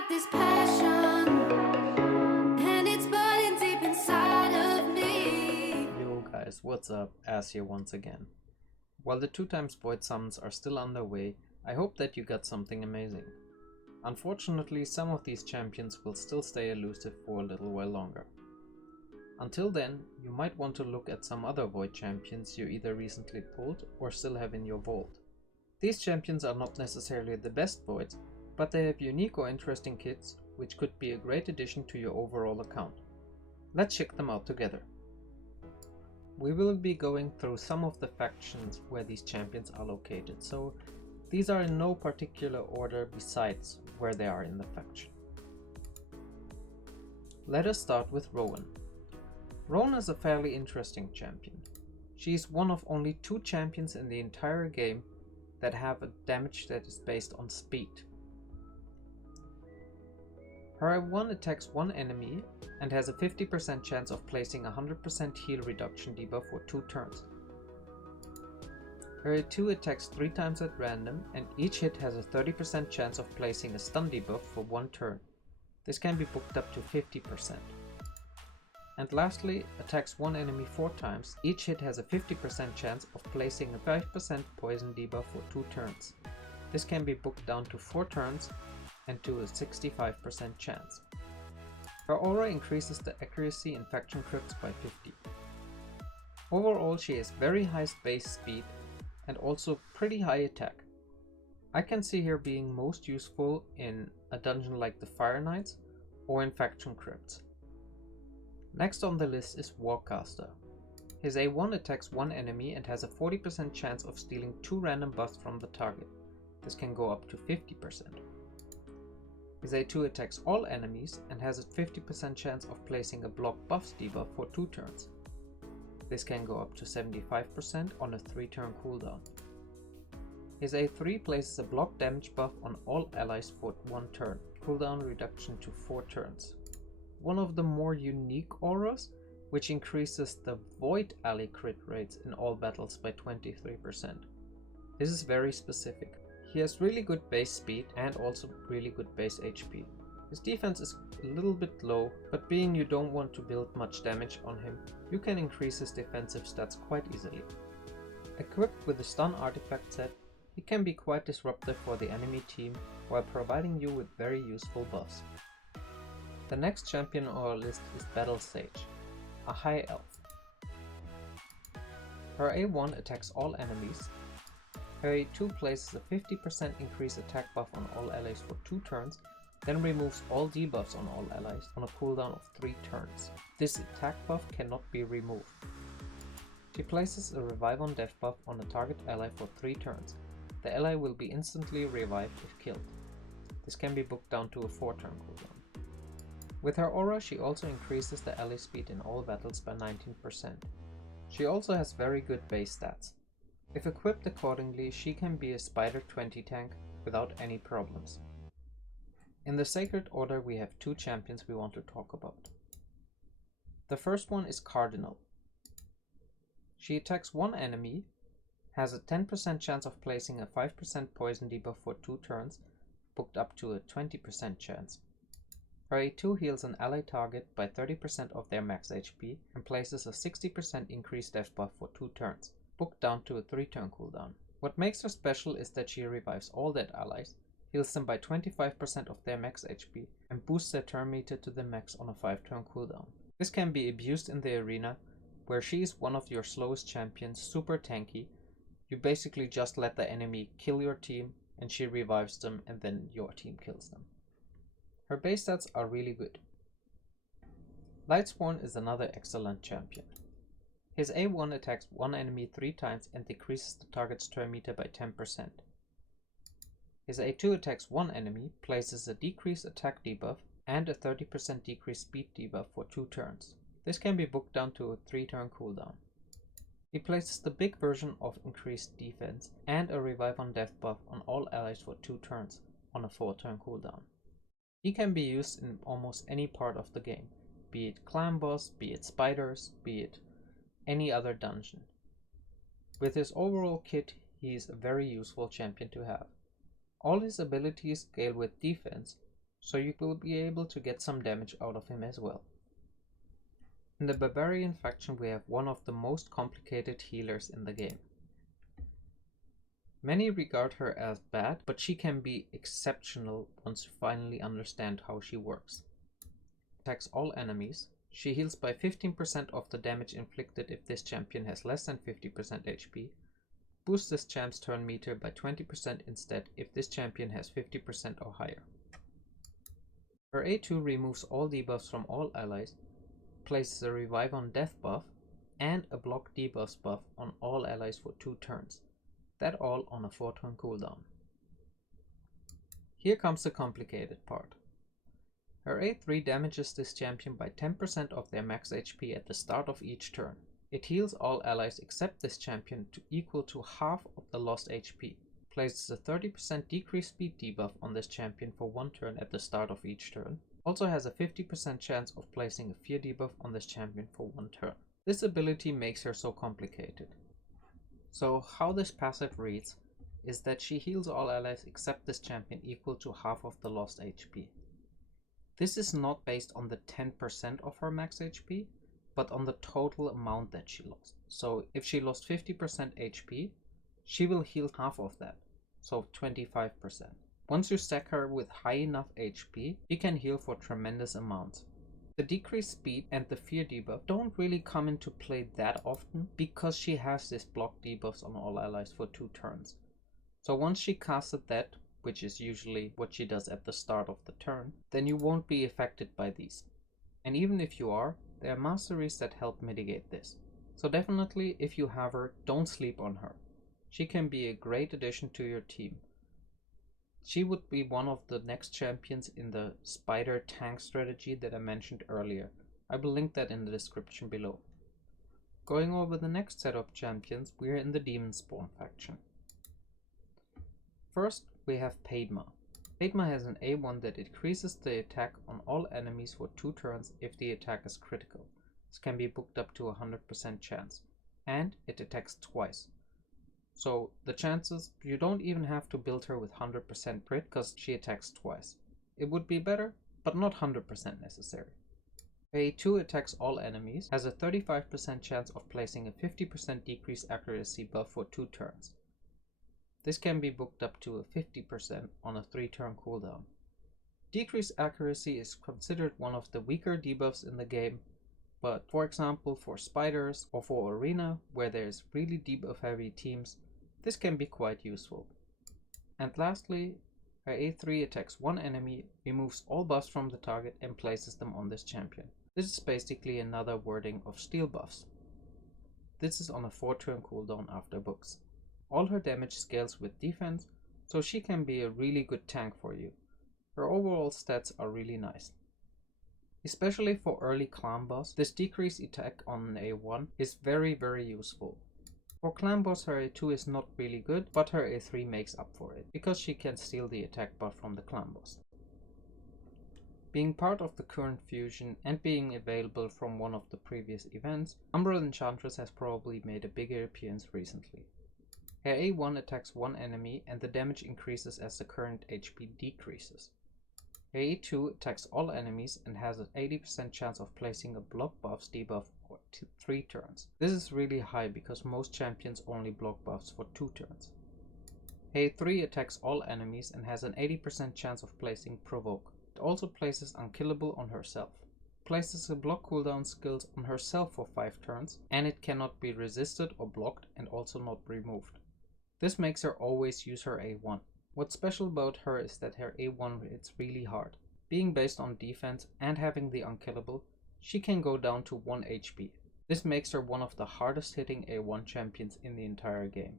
got this passion, and it's burning deep inside of me. Yo guys, what's up? Az here once again. While the 2x void summons are still underway, I hope that you got something amazing. Unfortunately, some of these champions will still stay elusive for a little while longer. Until then, you might want to look at some other void champions you either recently pulled or still have in your vault. These champions are not necessarily the best voids, but they have unique or interesting kits which could be a great addition to your overall account. Let's check them out together. We will be going through some of the factions where these champions are located, so these are in no particular order besides where they are in the faction. Let us start with Rowan. Rowan is a fairly interesting champion. She is one of only 2 champions in the entire game that have a damage that is based on speed. Her I1 attacks one enemy and has a 50% chance of placing a 100% heal reduction debuff for 2 turns. Her I2 attacks 3 times at random, and each hit has a 30% chance of placing a stun debuff for 1 turn. This can be booked up to 50%. And lastly, attacks one enemy 4 times, each hit has a 50% chance of placing a 5% poison debuff for 2 turns. This can be booked down to 4 turns and to a 65% chance. Her aura increases the accuracy in faction crits by 50. Overall, she has very high base speed and also pretty high attack. I can see her being most useful in a dungeon like the Fire Knights or in faction crypts. Next on the list is Warcaster. His A1 attacks one enemy and has a 40% chance of stealing 2 random buffs from the target. This can go up to 50%. His A2 attacks all enemies and has a 50% chance of placing a block buffs debuff for 2 turns. This can go up to 75% on a 3-turn cooldown. His A3 places a block damage buff on all allies for 1 turn, cooldown reduction to 4 turns. One of the more unique auras, which increases the void ally crit rates in all battles by 23%. This is very specific. He has really good base speed and also really good base HP. His defense is a little bit low, but being you don't want to build much damage on him, you can increase his defensive stats quite easily. Equipped with the stun artifact set, he can be quite disruptive for the enemy team while providing you with very useful buffs. The next champion on our list is Battlesage, a high elf. Her A1 attacks all enemies. Her A2 places a 50% increased attack buff on all allies for 2 turns, then removes all debuffs on all allies on a cooldown of 3 turns. This attack buff cannot be removed. She places a revive on death buff on a target ally for 3 turns. The ally will be instantly revived if killed. This can be booked down to a 4-turn cooldown. With her aura, she also increases the ally speed in all battles by 19%. She also has very good base stats. If equipped accordingly, she can be a Spider 20 tank without any problems. In the Sacred Order, we have 2 champions we want to talk about. The first one is Cardinal. She attacks one enemy, has a 10% chance of placing a 5% poison debuff for 2 turns, booked up to a 20% chance. Her A2 heals an ally target by 30% of their max HP and places a 60% increased death buff for 2 turns, booked down to a 3-turn cooldown. What makes her special is that she revives all dead allies, heals them by 25% of their max HP, and boosts their turn meter to the max on a 5-turn cooldown. This can be abused in the arena, where she is one of your slowest champions, super tanky. You basically just let the enemy kill your team, and she revives them, and then your team kills them. Her base stats are really good. Lightsworn is another excellent champion. His A1 attacks one enemy 3 times and decreases the target's turn meter by 10%. His A2 attacks one enemy, places a decreased attack debuff and a 30% decreased speed debuff for 2 turns. This can be booked down to a 3-turn cooldown. He places the big version of increased defense and a revive on death buff on all allies for 2 turns on a 4-turn cooldown. He can be used in almost any part of the game, be it clan boss, be it spiders, be it any other dungeon. With his overall kit, he is a very useful champion to have. All his abilities scale with defense, so you will be able to get some damage out of him as well. In the Barbarian faction we have one of the most complicated healers in the game. Many regard her as bad, but she can be exceptional once you finally understand how she works. Attacks all enemies. She heals by 15% of the damage inflicted if this champion has less than 50% HP. Boosts this champ's turn meter by 20% instead if this champion has 50% or higher. Her A2 removes all debuffs from all allies, places a Revive on Death buff, and a Block debuffs buff on all allies for 2 turns. That all on a 4-turn cooldown. Here comes the complicated part. Her A3 damages this champion by 10% of their max HP at the start of each turn. It heals all allies except this champion to equal to half of the lost HP. Places a 30% decreased speed debuff on this champion for 1 turn at the start of each turn. Also has a 50% chance of placing a fear debuff on this champion for 1 turn. This ability makes her so complicated. So how this passive reads is that she heals all allies except this champion equal to half of the lost HP. This is not based on the 10% of her max HP, but on the total amount that she lost. So if she lost 50% HP, she will heal half of that, so 25%. Once you stack her with high enough HP, she can heal for tremendous amounts. The decreased speed and the fear debuff don't really come into play that often because she has this block debuffs on all allies for 2 turns. So once she casted that, which is usually what she does at the start of the turn, then you won't be affected by these. And even if you are, there are masteries that help mitigate this. So definitely, if you have her, don't sleep on her. She can be a great addition to your team. She would be one of the next champions in the spider tank strategy that I mentioned earlier. I will link that in the description below. Going over the next set of champions, we are in the Demonspawn faction. First, we have Peydma. Peydma has an A1 that increases the attack on all enemies for 2 turns if the attack is critical. This can be booked up to 100% chance. And it attacks twice. So the chances, you don't even have to build her with 100% crit because she attacks twice. It would be better, but not 100% necessary. A2 attacks all enemies, has a 35% chance of placing a 50% decreased accuracy buff for 2 turns. This can be booked up to a 50% on a 3-turn cooldown. Decreased accuracy is considered one of the weaker debuffs in the game, but for example for spiders or for arena where there's really debuff heavy teams, this can be quite useful. And lastly, her A3 attacks one enemy, removes all buffs from the target and places them on this champion. This is basically another wording of steel buffs. This is on a 4-turn cooldown after books. All her damage scales with defense, so she can be a really good tank for you. Her overall stats are really nice. Especially for early clan boss, this decreased attack on an A1 is very useful. For clan boss her A2 is not really good, but her A3 makes up for it, because she can steal the attack buff from the clan boss. Being part of the current fusion and being available from one of the previous events, Umbral Enchantress has probably made a bigger appearance recently. Her A1 attacks one enemy and the damage increases as the current HP decreases. Her A2 attacks all enemies and has an 80% chance of placing a block buffs debuff for 3 turns. This is really high because most champions only block buffs for 2 turns. Her A3 attacks all enemies and has an 80% chance of placing provoke. It also places unkillable on herself. Places a block cooldown skills on herself for 5 turns, and it cannot be resisted or blocked and also not removed. This makes her always use her A1. What's special about her is that her A1 hits really hard. Being based on defense and having the unkillable, she can go down to 1 HP. This makes her one of the hardest hitting A1 champions in the entire game.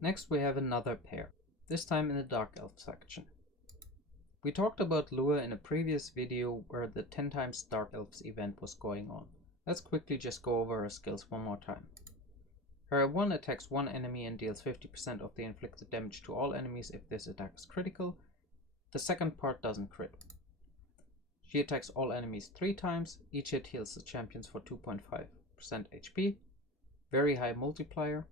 Next we have another pair, this time in the Dark Elf section. We talked about Lua in a previous video where the 10 times Dark Elves event was going on. Let's quickly just go over her skills one more time. Her A1 attacks one enemy and deals 50% of the inflicted damage to all enemies if this attack is critical. The second part doesn't crit. She attacks all enemies 3 times, each hit heals the champions for 2.5% HP. Very high multiplier.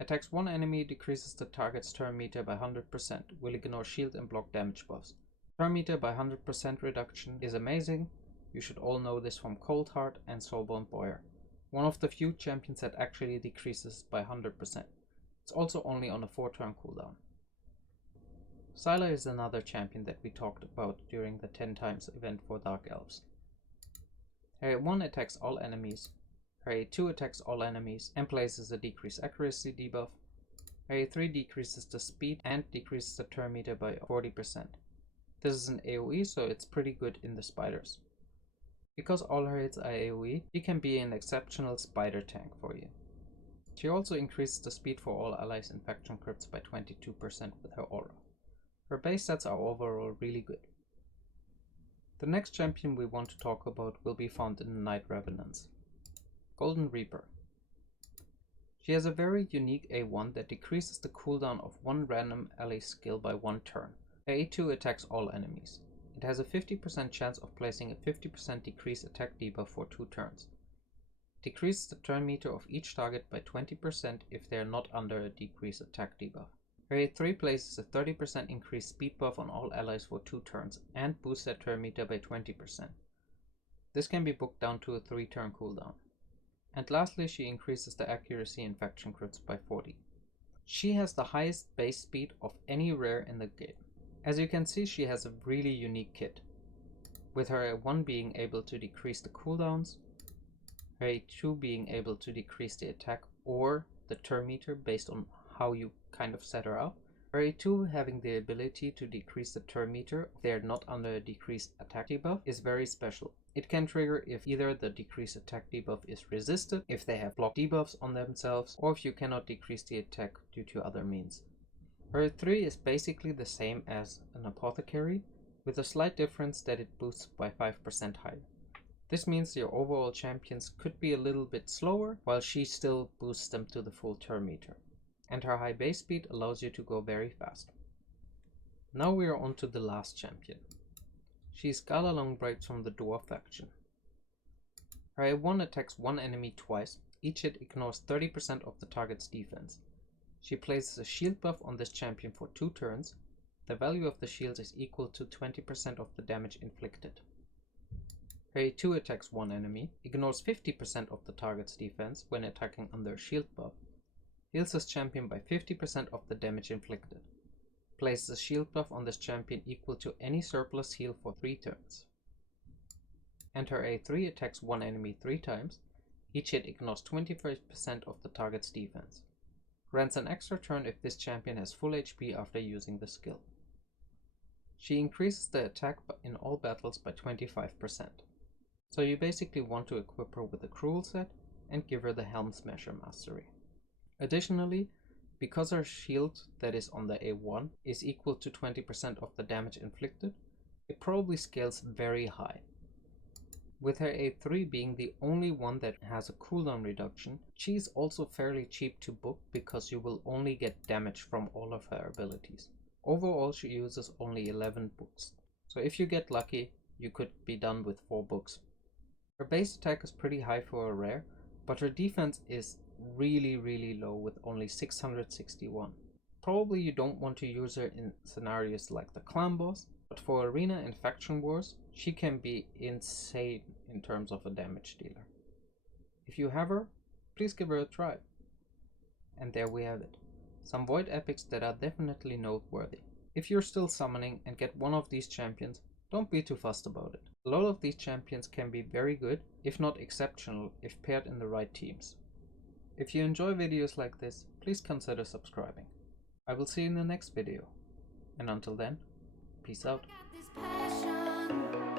Attacks one enemy, decreases the target's turn meter by 100%, will ignore shield and block damage buffs. Turn meter by 100% reduction is amazing. You should all know this from Coldheart and Soulbound Boyar. One of the few champions that actually decreases by 100%. It's also only on a 4-turn cooldown. Psylar is another champion that we talked about during the 10 times event for Dark Elves. Her 1 attacks all enemies, her 2 attacks all enemies and places a decreased accuracy debuff. Her 3 decreases the speed and decreases the turn meter by 40%. This is an AoE, so it's pretty good in the spiders. Because all her hits are AoE, she can be an exceptional spider tank for you. She also increases the speed for all allies in faction crits by 22% with her aura. Her base stats are overall really good. The next champion we want to talk about will be found in the Night Revenants. Golden Reaper. She has a very unique A1 that decreases the cooldown of one random ally skill by 1 turn. Her A2 attacks all enemies. It has a 50% chance of placing a 50% decreased attack debuff for 2 turns. It decreases the turn meter of each target by 20% if they are not under a decreased attack debuff. Her 3 places a 30% increased speed buff on all allies for 2 turns and boosts their turn meter by 20%. This can be booked down to a 3-turn cooldown. And lastly, she increases the accuracy in faction crits by 40. She has the highest base speed of any rare in the game. As you can see, she has a really unique kit, with her 1 being able to decrease the cooldowns, her 2 being able to decrease the attack or the turn meter based on how you kind of set her up. Her 2 having the ability to decrease the turn meter if they are not under a decreased attack debuff is very special. It can trigger if either the decreased attack debuff is resisted, if they have block debuffs on themselves, or if you cannot decrease the attack due to other means. Her 3 is basically the same as an apothecary, with a slight difference that it boosts by 5% higher. This means your overall champions could be a little bit slower, while she still boosts them to the full turn meter. And her high base speed allows you to go very fast. Now we are on to the last champion. She is Gala Longbraids from the Dwarf faction. Her A1 attacks one enemy twice, each hit ignores 30% of the target's defense. She places a shield buff on this champion for 2 turns. The value of the shield is equal to 20% of the damage inflicted. Her A2 attacks one enemy, ignores 50% of the target's defense when attacking under a shield buff, heals this champion by 50% of the damage inflicted. Places a shield buff on this champion equal to any surplus heal for 3 turns. And her A3 attacks one enemy 3 times, each hit ignores 25% of the target's defense. Grants an extra turn if this champion has full HP after using the skill. She increases the attack in all battles by 25%. So you basically want to equip her with the Cruel set and give her the Helm Smasher mastery. Additionally, because her shield that is on the A1 is equal to 20% of the damage inflicted, it probably scales very high. With her A3 being the only one that has a cooldown reduction, she is also fairly cheap to book because you will only get damage from all of her abilities. Overall, she uses only 11 books, so if you get lucky, you could be done with 4 books. Her base attack is pretty high for a rare, but her defense is really low with only 661. Probably you don't want to use her in scenarios like the clan boss, but for arena and faction wars, she can be insane in terms of a damage dealer. If you have her, please give her a try. And there we have it. Some void epics that are definitely noteworthy. If you're still summoning and get one of these champions, don't be too fussed about it. A lot of these champions can be very good, if not exceptional, if paired in the right teams. If you enjoy videos like this, please consider subscribing. I will see you in the next video. And until then, peace out. Got this passion.